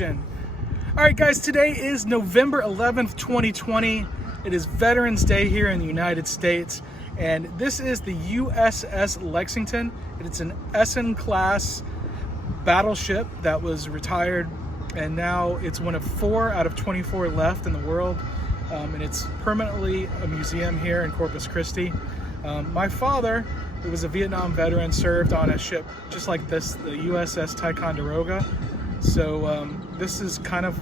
All right, guys, today is November 11th, 2020. It is Veterans Day here in the United States, and this is the USS Lexington. It's an Essen-class battleship that was retired, and now it's one of 4 out of 24 left in the world, and it's permanently a museum here in Corpus Christi. My father, who was a Vietnam veteran, served on a ship just like this, the USS Ticonderoga. So this is kind of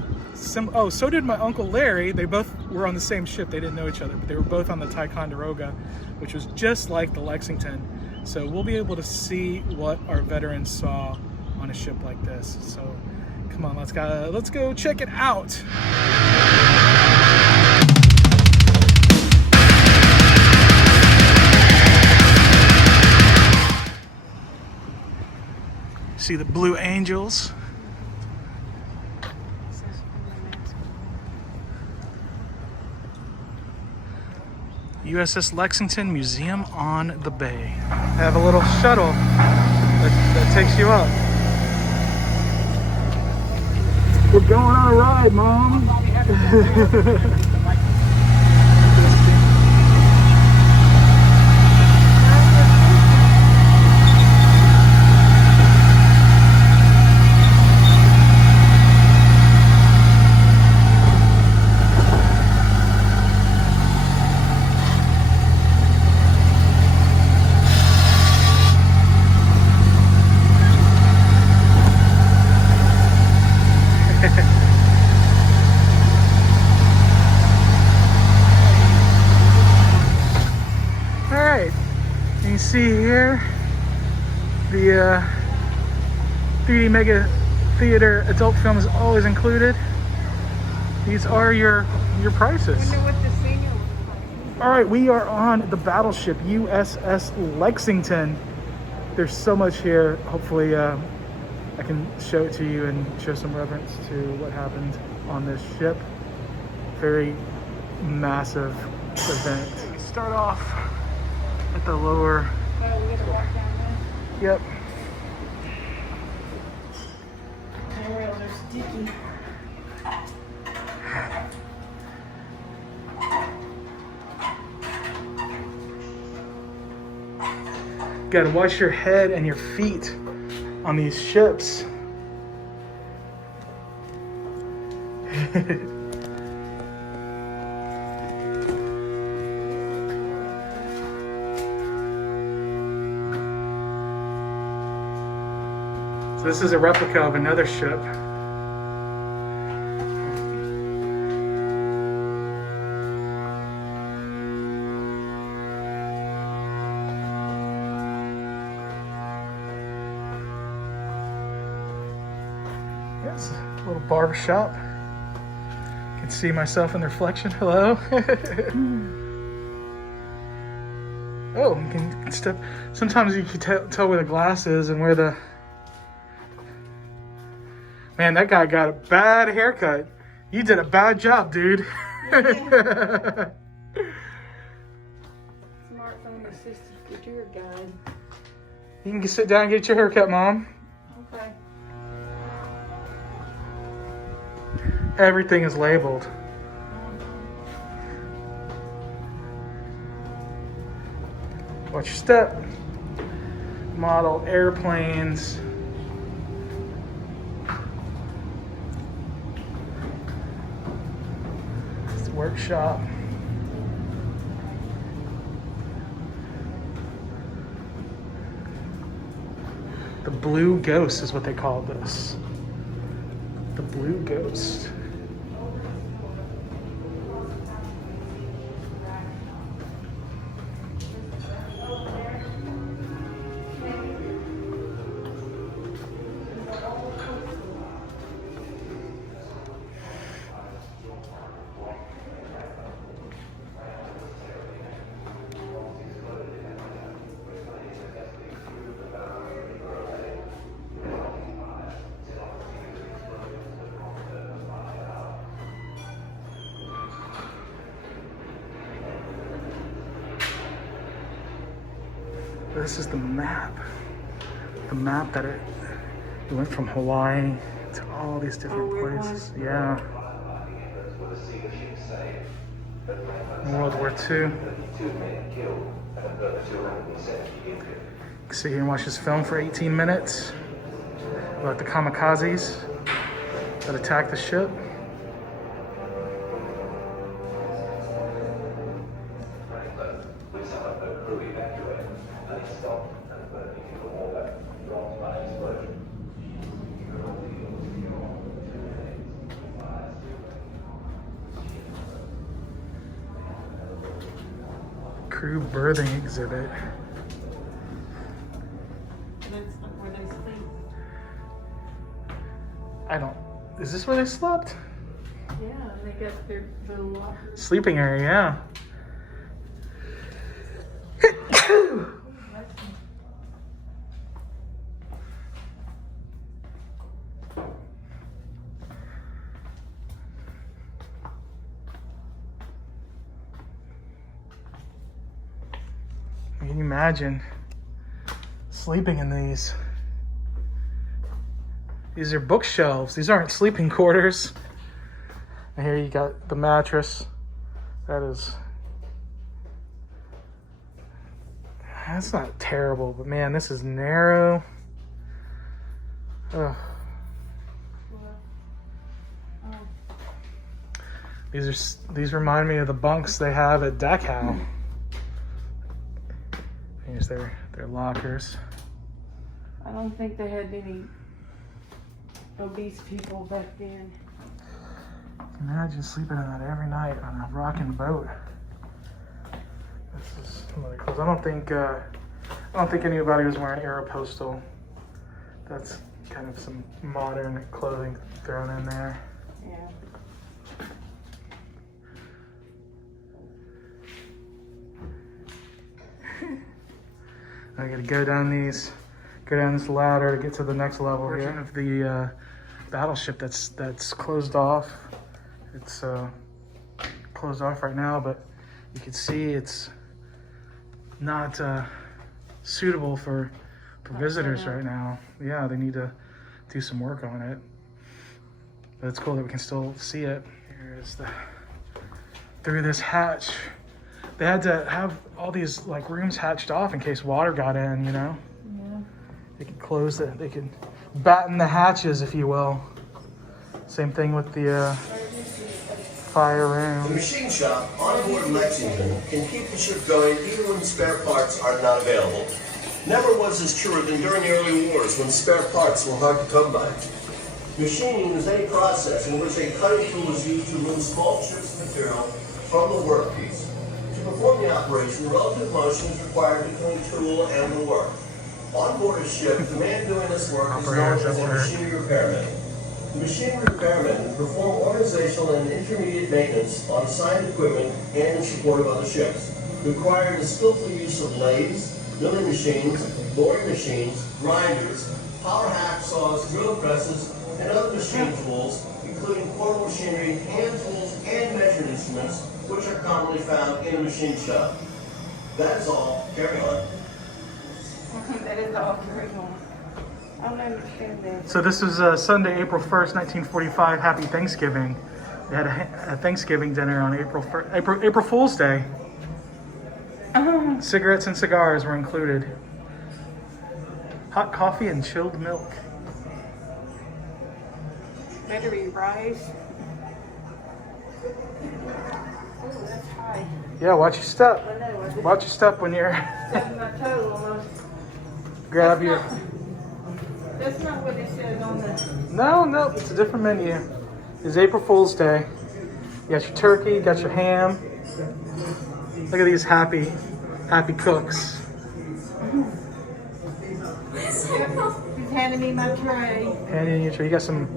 oh, so did my Uncle Larry. They both were on the same ship. They didn't know each other, but they were both on the Ticonderoga, which was just like the Lexington. So we'll be able to see what our veterans saw on a ship like this. So come on, let's go check it out. See the Blue Angels. USS Lexington Museum on the Bay. I have a little shuttle that takes you up. We're going on a ride, Mom. You see here the 3D Mega Theater adult film is always included. These are your prices. I wonder what the senior looks like. All right, we are on the battleship USS Lexington. There's so much here. Hopefully I can show it to you and show some reference to what happened on this ship. Very massive event. We start off at the lower. We gotta walk down there. Yep. The rails are sticky. Gotta wash your head and your feet on these ships. This is a replica of another ship. Yes, a little barber shop. You can see myself in the reflection. Hello. Oh, you can step. Sometimes you can tell where the glass is and where the. Man, that guy got a bad haircut. You did a bad job, dude. Smartphone assisted couture guide. You can sit down and get your haircut, Mom. Okay. Everything is labeled. Watch your step. Model airplanes. Workshop. The Blue Ghost is what they call this. The Blue Ghost. This is the map. The map that it went from Hawaii to all these different weird places. Yeah. In World War II. You can sit here and watch this film for 18 minutes about the kamikazes that attacked the ship. Crew berthing exhibit. That's not where they sleep. I don't. Is this where they slept? Yeah, they got their little lockers. Sleeping area, yeah. Can you imagine sleeping in these? These are bookshelves. These aren't sleeping quarters. And here you got the mattress. That's not terrible, but man, this is narrow. Ugh. These remind me of the bunks they have at Dachau. Here's their lockers. I don't think they had any obese people back then. Imagine sleeping in that every night on a rocking boat. This is some of the clothes. I don't think anybody was wearing Aeropostale. That's kind of some modern clothing thrown in there. Yeah. I gotta go down this ladder to get to the next level here of the battleship that's closed off. It's closed off right now, but you can see it's not suitable for visitors right now. Yeah, they need to do some work on it. But it's cool that we can still see it. Here's through this hatch. They had to have all these like rooms hatched off in case water got in, you know? Yeah. They could close it. They could batten the hatches, if you will. Same thing with the fire The room. machine shop on board Lexington can keep the ship going even when spare parts are not available. Never was this truer than during the early wars when spare parts were hard to come by. Machining is any process in which a cutting tool is used to remove small strips of material from the workpiece. To perform the operation, relative motion is required between the tool and the work. On board a ship, the man doing this work is known as a machinery repairman. The machinery repairmen perform organizational and intermediate maintenance on assigned equipment and in support of other ships, requiring the skillful use of lathes, milling machines, boring machines, grinders, power hacksaws, drill presses, and other machine tools, including portable machinery, hand tools, and measuring instruments, which are commonly found in a machine shop. That is all. Carry on. That is all very long. I don't understand that. So this is Sunday, April 1st, 1945. Happy Thanksgiving. They had a Thanksgiving dinner on April Fool's Day. Cigarettes and cigars were included. Hot coffee and chilled milk. Battery rise. Oh, that's high. Yeah, watch your step. I know. I just Watch your step when you're stepped my toe almost. grab your. That's not what it says on the. No, it's a different menu. It's April Fool's Day. You got your turkey, you got your ham. Look at these happy cooks. He's handing me my tray. And in your tray, you got some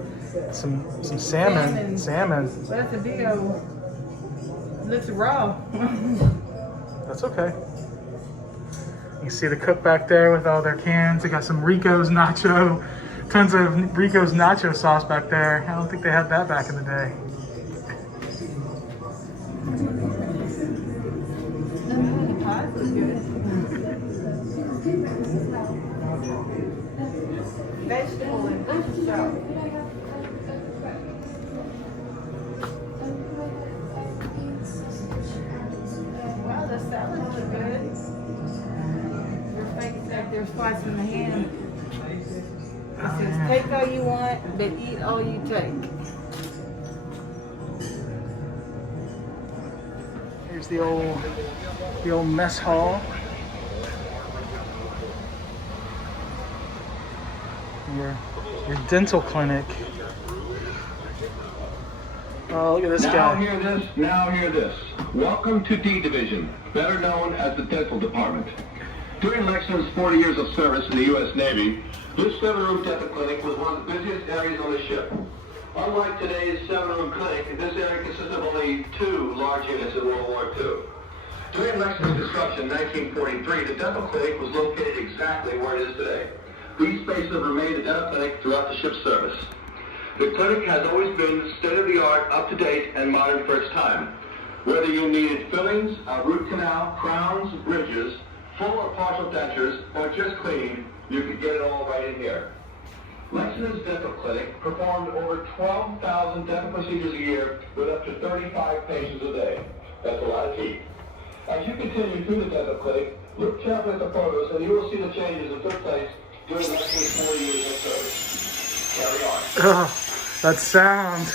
salmon. Well, that's a big old. Looks raw. That's okay. You can see the cook back there with all their cans. They got some Rico's nacho, tons of Rico's nacho sauce back there. I don't think they had that back in the day. The pies look good. Vegetable and shop. look good. Your face like they're slicing the hand. It says, take all you want, but eat all you take. Here's the old mess hall. Your dental clinic. Oh, look at this Now guy. hear this, now hear this. Welcome to D Division, better known as the Dental Department. During Lexington's 40 years of service in the U.S. Navy, this 7-room dental clinic was one of the busiest areas on the ship. Unlike today's 7-room clinic, this area consisted of only 2 large units in World War II. During Lexington's construction in 1943, the dental clinic was located exactly where it is today. These spaces have remained a dental clinic throughout the ship's service. The clinic has always been state-of-the-art, up-to-date, and modern for its time. Whether you needed fillings, a root canal, crowns, bridges, full or partial dentures, or just cleaning, you could get it all right in here. Lexington's Dental Clinic performed over 12,000 dental procedures a year with up to 35 patients a day. That's a lot of teeth. As you continue through the dental clinic, look carefully at the photos and you will see the changes that took place during Lexington's 40 years of service. Carry on. Oh, that sound.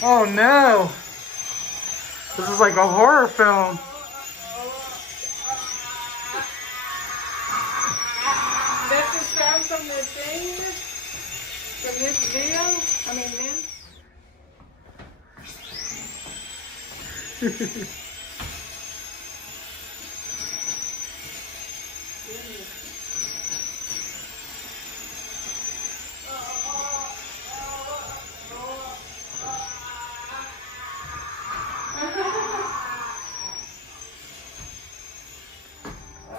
Oh no. This is like a horror film. That's the sound from the thing, from this video? I mean, then?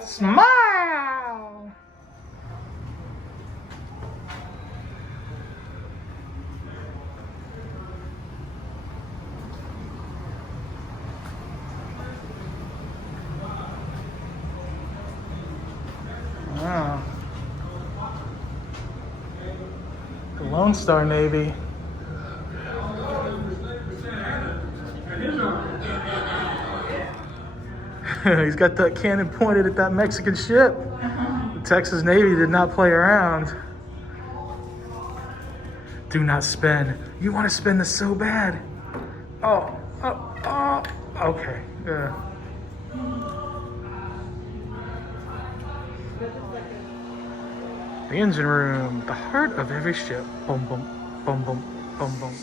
Smile. Wow. The Lone Star Navy. He's got that cannon pointed at that Mexican ship. The Texas Navy did not play around. Do not spin. You want to spin this so bad. Oh. Okay. Yeah. The engine room, the heart of every ship. Boom, boom, boom, boom, boom, boom.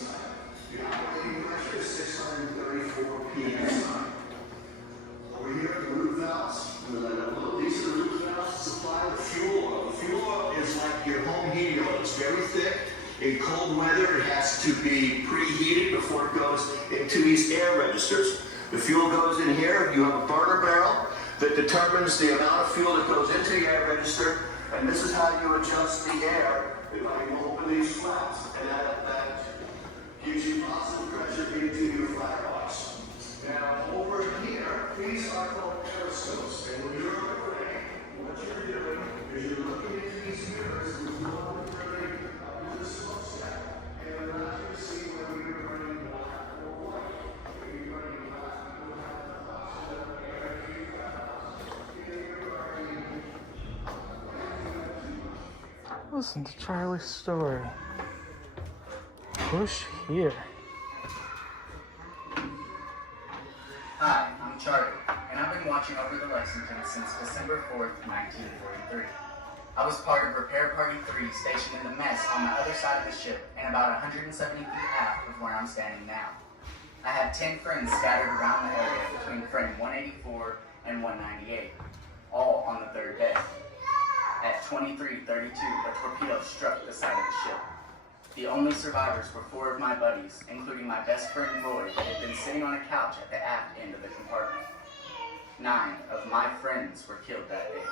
Over here at the root valves, these are the root valves to supply the fuel oil. The fuel oil is like your home heating oil. It's very thick. In cold weather, it has to be preheated before it goes into these air registers. The fuel goes in here. You have a burner barrel that determines the amount of fuel that goes into the air register, and this is how you adjust the air by you open these flaps, and that gives you positive pressure into your flat box. Now, over here, these are called periscopes, and when you're operating, what you're doing is you're looking into these mirrors and you're looking up to the smokestack, and you're not going to see whether you're burning black or white. If you're burning black, you'll have the oxygen, and if you're burning Listen to Charlie's story. Push here. Hi, I'm Charlie, and I've been watching over the Lexington since December 4th, 1943. I was part of Repair Party 3 stationed in the mess on the other side of the ship and about 170 feet aft of where I'm standing now. I had 10 friends scattered around the area between frame 184 and 198, all on the third day. At 23:32, a torpedo struck the side of the ship. The only survivors were 4 of my buddies, including my best friend Roy, that had been sitting on a couch at the aft end of the compartment. 9 of my friends were killed that day.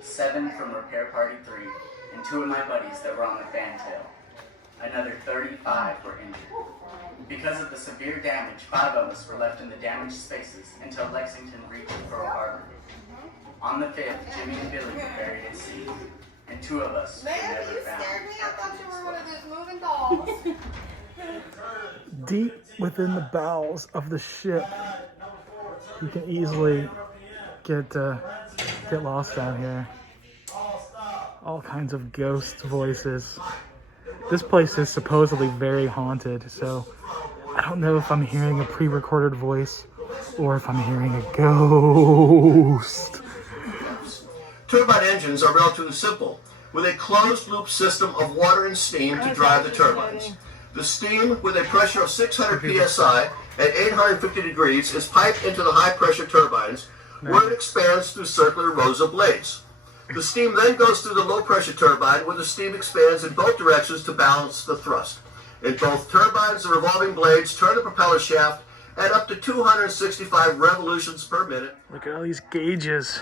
7 from Repair Party 3, and 2 of my buddies that were on the fantail. Another 35 were injured. Because of the severe damage, 5 of us were left in the damaged spaces until Lexington reached Pearl Harbor. On the 5th, Jimmy and Billy were buried at sea, and 2 of us were Man, never you found. scared me. I thought you were one of those moving dolls. deep within the bowels of the ship. You can easily get lost down here. All kinds of ghost voices. This place is supposedly very haunted, so I don't know if I'm hearing a pre-recorded voice or if I'm hearing a ghost. Turbine engines are relatively simple, with a closed-loop system of water and steam to drive the turbines. The steam, with a pressure of 600 psi at 850 degrees, is piped into the high-pressure turbines, where it expands through circular rows of blades. The steam then goes through the low-pressure turbine, where the steam expands in both directions to balance the thrust. In both turbines, the revolving blades turn the propeller shaft at up to 265 revolutions per minute. Look at all these gauges.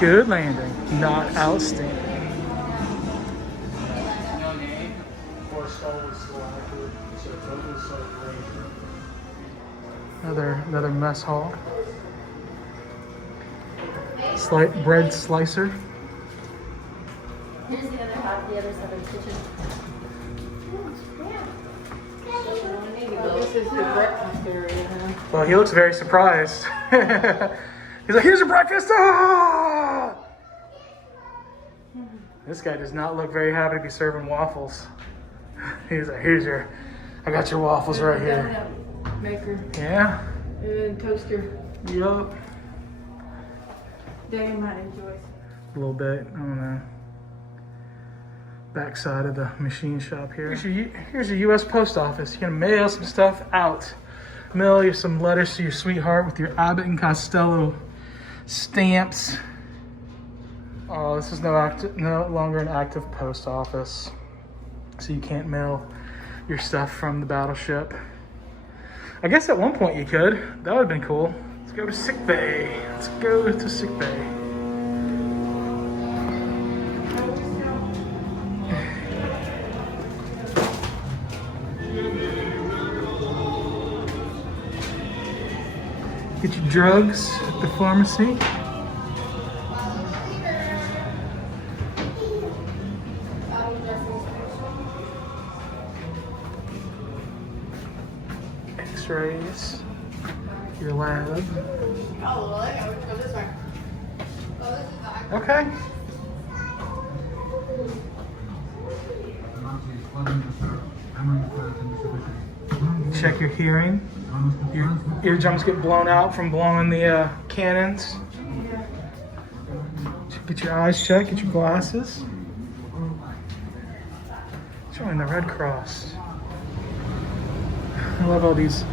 Good landing, not outstanding. Another mess hall. Bread slicer. Here's the other half, the other side of the kitchen. This is the breakfast area, huh? Well, he looks very surprised. He's like, here's your breakfast! Ah! This guy does not look very happy to be serving waffles. He's like, I got your waffles right here. Donut maker. Yeah? And then toaster. Yup. Damn, I enjoy it. A little bit, I don't know. Backside of the machine shop here. Here's your US Post Office. You're gonna mail some stuff out. Mail you some letters to your sweetheart with your Abbott and Costello stamps. Oh, this is no longer an active post office, so you can't mail your stuff from the battleship. I guess at one point you could. That would have been cool. Let's go to sick bay. Let's go to sick bay. Get your drugs at the pharmacy. X-rays. Your lab. Okay. Check your hearing. Your eardrums get blown out from blowing the cannons. Get your eyes checked, get your glasses. Join the Red Cross. I love all these.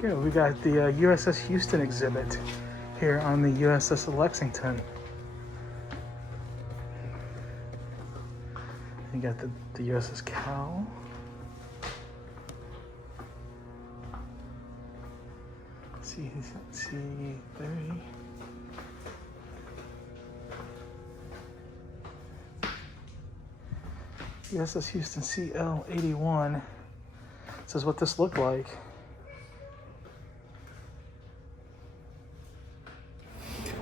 Here we got the USS Houston Exhibit here on the USS Lexington. You got the USS Cal. C-30. USS Houston CL-81. This is what this looked like.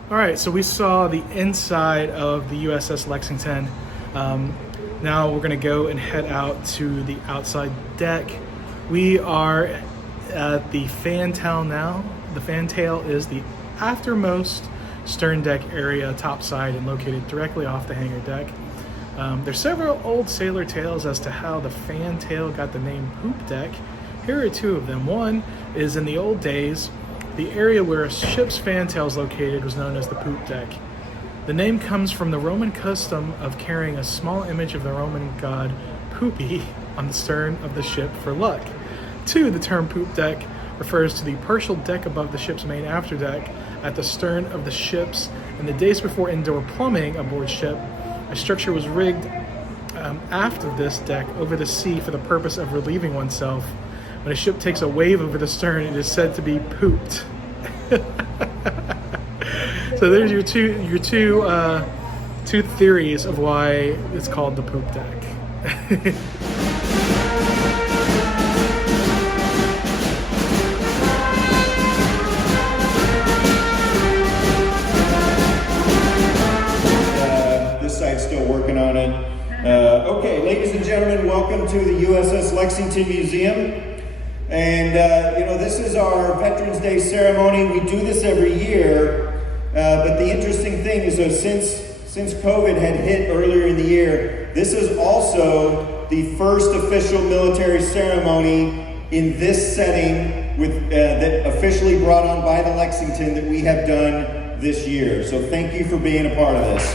All right, so we saw the inside of the USS Lexington. Now we're gonna go and head out to the outside deck. We are at the fantail now. The fantail is the aftermost stern deck area topside and located directly off the hangar deck. There's several old sailor tales as to how the fantail got the name poop deck. Here are two of them. One is in the old days, The area where a ship's fantail is located was known as the poop deck. The name comes from the Roman custom of carrying a small image of the Roman god Poopy on the stern of the ship for luck. 2. The term poop deck refers to the partial deck above the ship's main afterdeck at the stern of the ships. In the days before indoor plumbing aboard ship, a structure was rigged aft of this deck over the sea for the purpose of relieving oneself. When a ship takes a wave over the stern, it is said to be pooped. So there's your two theories of why it's called the poop deck. This site's still working on it. Okay, ladies and gentlemen, welcome to the USS Lexington Museum. And, this is our Veterans Day ceremony. We do this every year. But the interesting thing is that since COVID had hit earlier in the year, this is also the first official military ceremony in this setting that officially brought on by the Lexington that we have done this year. So thank you for being a part of this.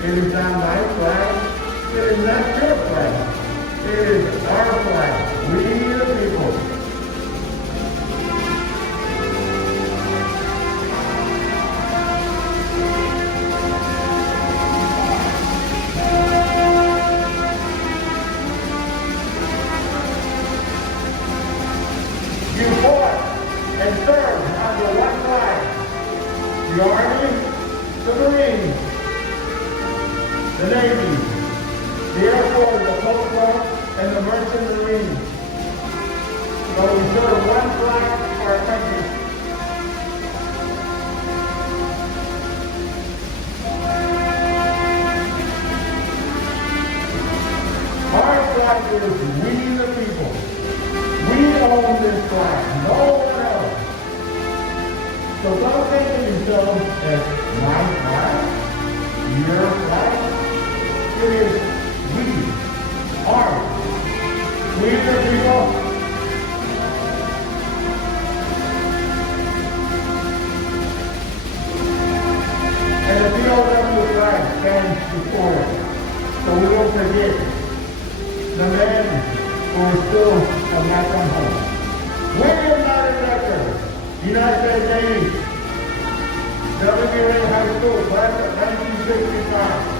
It is not my flag. It is not your flag. It is our flag. We the people. You fought and served under one flag. The Army, the Marines, the Navy, the Air Force, the Coast Guard, and the Merchant Marines. So we serve one flag for our country. Our flag is we the people. We own this flag, no one else. So don't think of yourself as my flag, your flag. It is we, our, we the people. And the POW flag stands before us, so we won't forget the men who are still have not come home. William Martin Decker, United States Navy, WA High School, class of 1965.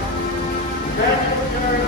Thank you for sharing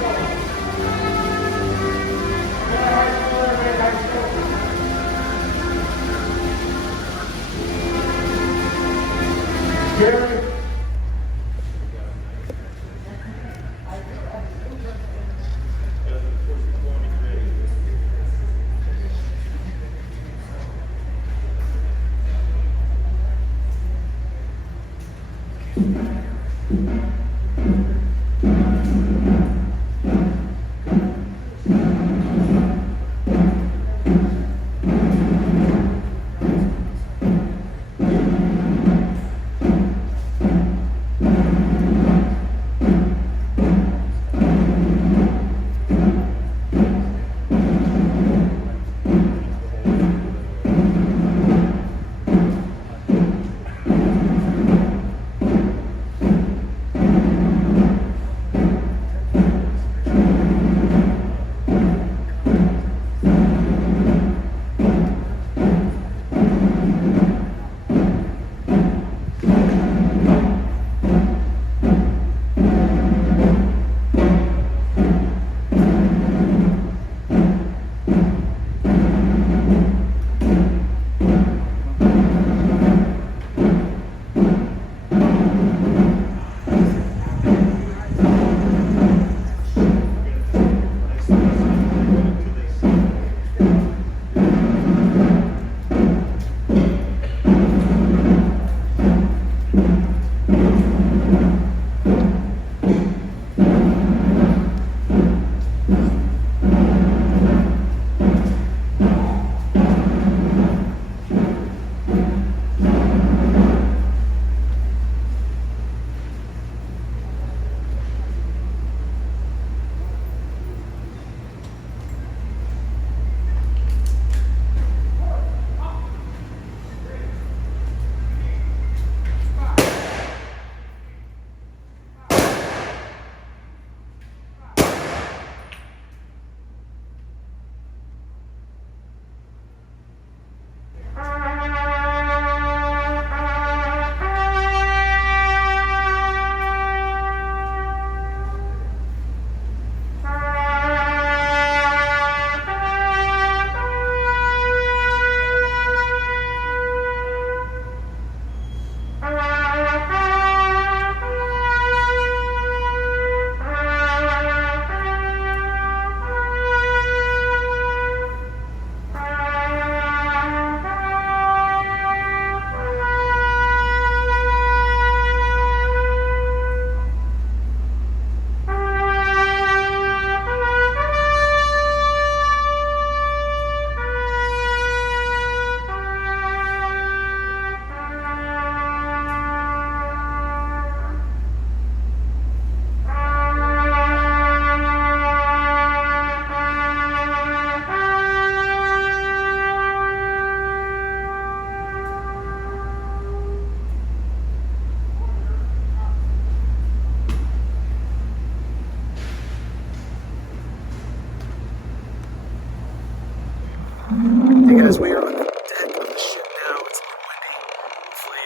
Hey guys, we are on the deck of the ship now. It's a little windy. Hopefully,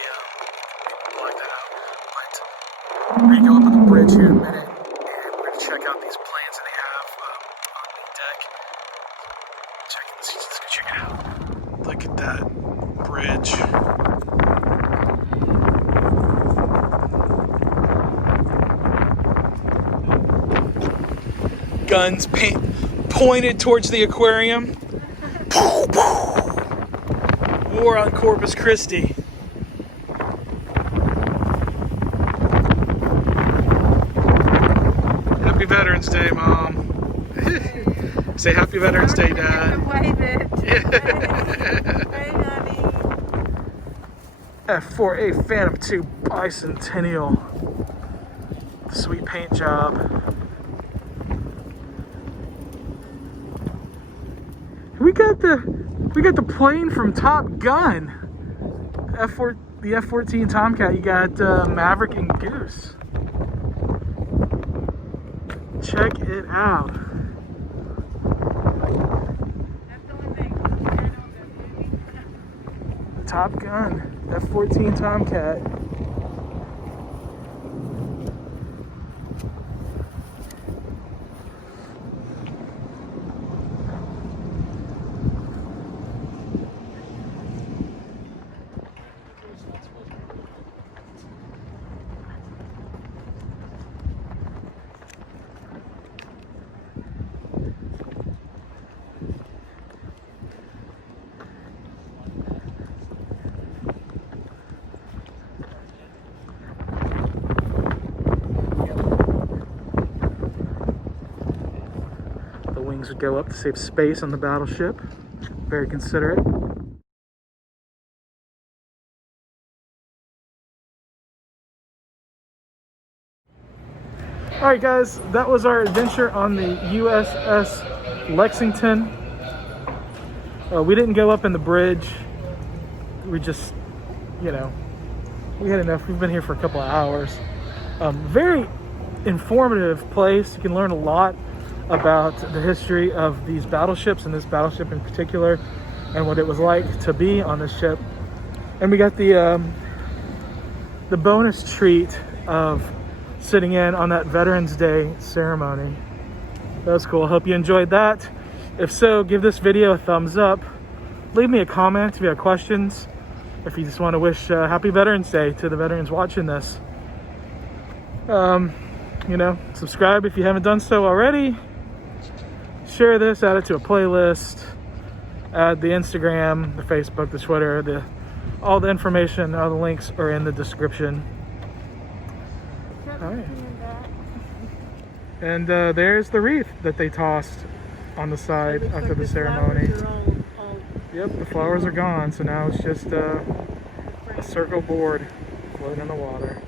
we can block that out. But we're gonna go up on the bridge here in a minute, and we're gonna check out these plans that they have on the deck. Let's go check it out. Look at that bridge. Guns pointed towards the aquarium. War on Corpus Christi. Happy Veterans Day, Mom. Say Happy Veterans Day, Dad. Wave it. Yeah. Hey, honey. F4A Phantom 2 Bicentennial. Sweet paint job. We got the plane from Top Gun. The F-14 Tomcat. You got Maverick and Goose. Check it out. Top Gun, F-14 Tomcat. flags would go up to save space on the battleship. Very considerate. Alright guys, that was our adventure on the USS Lexington. We didn't go up in the bridge. We just, you know, we had enough. We've been here for a couple of hours. Very informative place. You can learn a lot about the history of these battleships, and this battleship in particular, and what it was like to be on this ship. And we got the bonus treat of sitting in on that Veterans Day ceremony. That was cool. Hope you enjoyed that. If so, give this video a thumbs up. Leave me a comment if you have questions. If you just want to wish Happy Veterans Day to the veterans watching this. You know, subscribe if you haven't done so already. Share this, add it to a playlist. Add the Instagram, the Facebook, the Twitter, all the information, all the links are in the description. All right. And there's the wreath that they tossed on the side after the ceremony. Yep, the flowers are gone, so now it's just a circle board floating in the water.